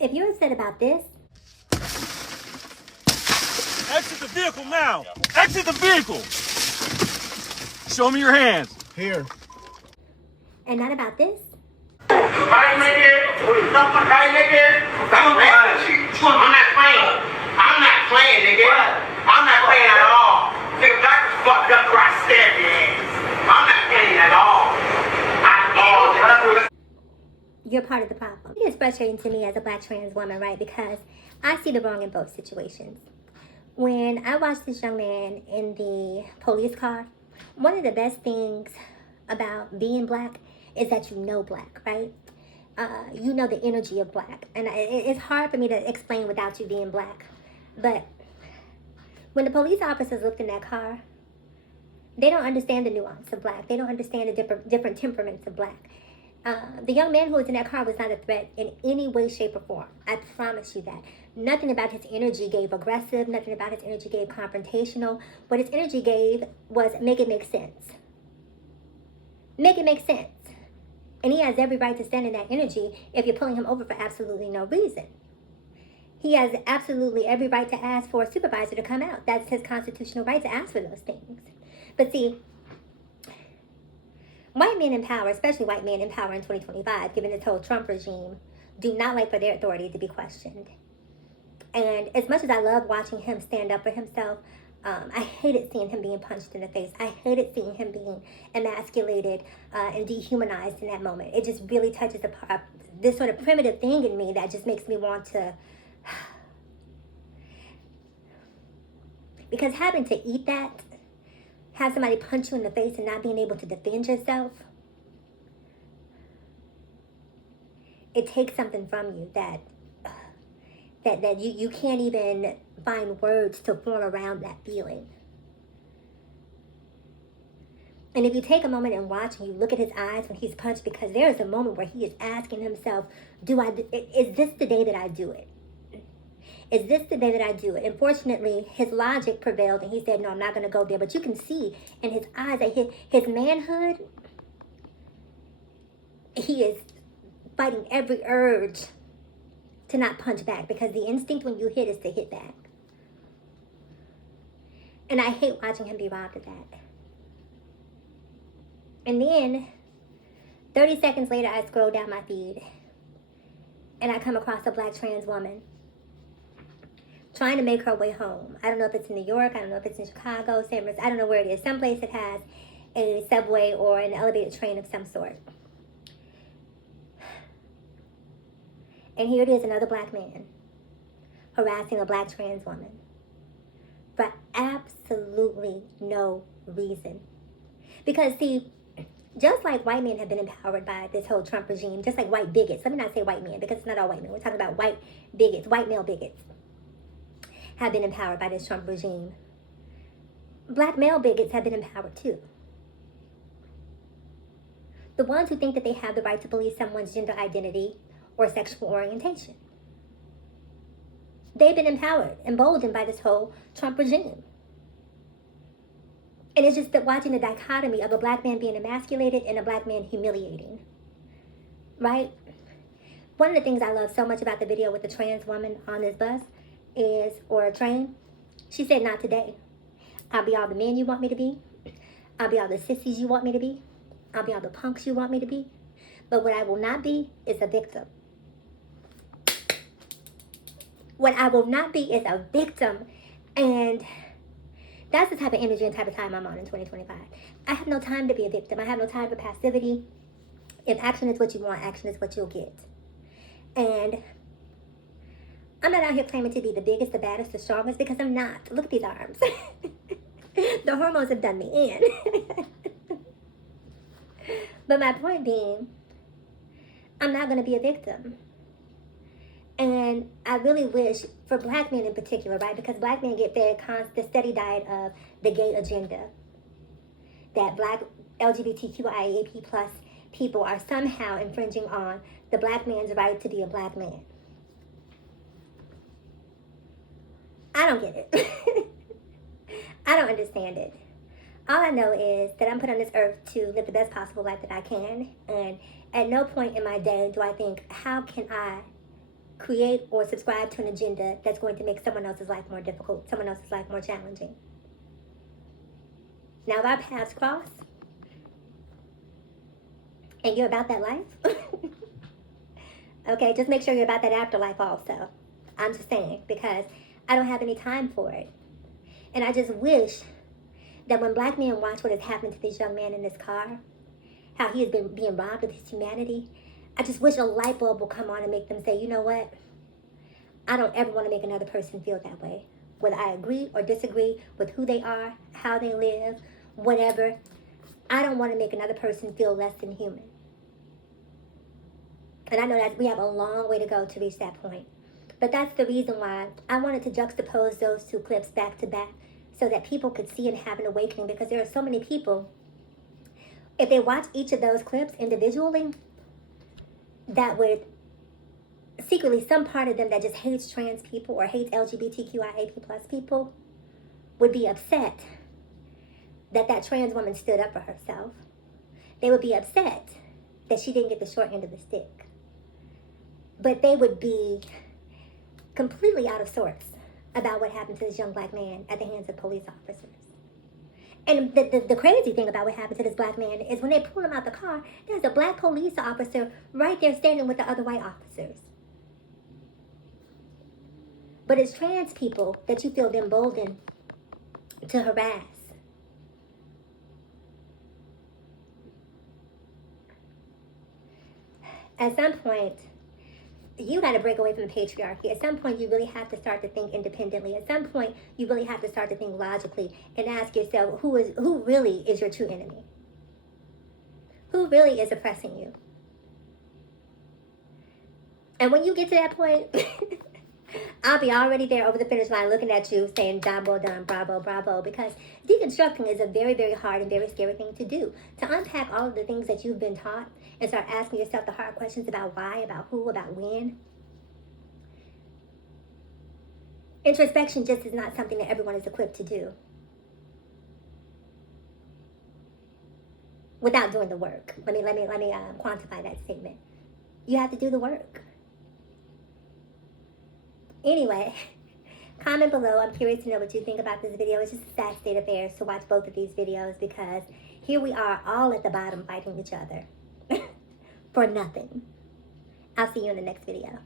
If you're upset about this, exit the vehicle now. Exit the vehicle. Show me your hands. Here. and not about this, I'm not playing. I'm not playing, nigga. I'm not playing at all. Nigga, Black was fucked up where I stabbed your ass. I'm not playing at all. you're part of the problem. It is frustrating to me as a black trans woman, right? Because I see the wrong in both situations. When I watched this young man in the police car, one of the best things about being black is that you know black, right? You know the energy of black. And it's hard for me to explain without you being black. But when the police officers looked in that car, they don't understand the nuance of black. They don't understand the different temperaments of black. The young man who was in that car was not a threat in any way, shape, or form. I promise you that. Nothing about his energy gave aggressive. Nothing about his energy gave confrontational. What his energy gave was make it make sense. Make it make sense. And he has every right to stand in that energy if you're pulling him over for absolutely no reason. He has absolutely every right to ask for a supervisor to come out. That's his constitutional right to ask for those things. But see, white men in power, especially white men in power in 2025, given this whole Trump regime, do not like for their authority to be questioned. And as much as I love watching him stand up for himself, I hated seeing him being punched in the face. I hated seeing him being emasculated and dehumanized in that moment. It just really touches this sort of primitive thing in me that just makes me want to... Because having to eat that, have somebody punch you in the face and not being able to defend yourself, it takes something from you that you can't even find words to form around that feeling. And if you take a moment and watch and you look at his eyes when he's punched, because there is a moment where he is asking himself, is this the day that I do it? Is this the day that I do it? Unfortunately, his logic prevailed and he said, no, I'm not going to go there. But you can see in his eyes that his manhood, he is fighting every urge to not punch back, because the instinct when you hit is to hit back. And I hate watching him be robbed of that. And then 30 seconds later, I scroll down my feed and I come across a black trans woman trying to make her way home. I don't know if it's in New York. I don't know if it's in Chicago, San Francisco. I don't know where it is. Someplace that has a subway or an elevated train of some sort. And here it is, another black man harassing a black trans woman for absolutely no reason. Because see, just like white men have been empowered by this whole Trump regime, just like white bigots, let me not say white men because it's not all white men. We're talking about white bigots, white male bigots have been empowered by this Trump regime. Black male bigots have been empowered too. The ones who think that they have the right to police someone's gender identity or sexual orientation. They've been empowered, emboldened by this whole Trump regime. And it's just that watching the dichotomy of a black man being emasculated and a black man humiliating. Right? One of the things I love so much about the video with the trans woman on this bus or a train, she said, not today. I'll be all the men you want me to be. I'll be all the sissies you want me to be. I'll be all the punks you want me to be. But what I will not be is a victim. What I will not be is a victim. And that's the type of energy and type of time I'm on in 2025. I have no time to be a victim. I have no time for passivity. If action is what you want, action is what you'll get. And I'm not out here claiming to be the biggest, the baddest, the strongest, because I'm not. Look at these arms. The hormones have done me in. But my point being, I'm not going to be a victim. And I really wish, for black men in particular, right, because black men get fed the steady diet of the gay agenda, that black LGBTQIAP+ people are somehow infringing on the black man's right to be a black man. I don't get it. I don't understand it. All I know is that I'm put on this earth to live the best possible life that I can. And at no point in my day do I think, how can I create or subscribe to an agenda that's going to make someone else's life more difficult, someone else's life more challenging. Now, if our paths cross and you're about that life, okay, just make sure you're about that afterlife also. I'm just saying, because I don't have any time for it. And I just wish that when black men watch what has happened to this young man in this car, how he has been being robbed of his humanity, I just wish a light bulb will come on and make them say, you know what? I don't ever want to make another person feel that way. Whether I agree or disagree with who they are, how they live, whatever, I don't want to make another person feel less than human. And I know that we have a long way to go to reach that point. But that's the reason why I wanted to juxtapose those two clips back to back so that people could see and have an awakening, because there are so many people, if they watch each of those clips individually, that would secretly, some part of them that just hates trans people or hates LGBTQIA+ people would be upset that that trans woman stood up for herself. They would be upset that she didn't get the short end of the stick. But they would be completely out of sorts about what happened to this young black man at the hands of police officers. And the crazy thing about what happened to this black man is when they pull him out the car, there's a black police officer right there standing with the other white officers. But it's trans people that you feel emboldened to harass. At some point, you got to break away from the patriarchy. At some point, you really have to start to think independently. At some point, you really have to start to think logically and ask yourself, who really is your true enemy? Who really is oppressing you? And when you get to that point, I'll be already there over the finish line looking at you saying, job well done, bravo, bravo, because deconstructing is a very, very hard and very scary thing to do. To unpack all of the things that you've been taught and start asking yourself the hard questions about why, about who, about when. Introspection just is not something that everyone is equipped to do without doing the work. Let me quantify that statement. You have to do the work. Anyway, comment below. I'm curious to know what you think about this video. It's just a sad state of affairs to watch both of these videos, because here we are all at the bottom fighting each other for nothing. I'll see you in the next video.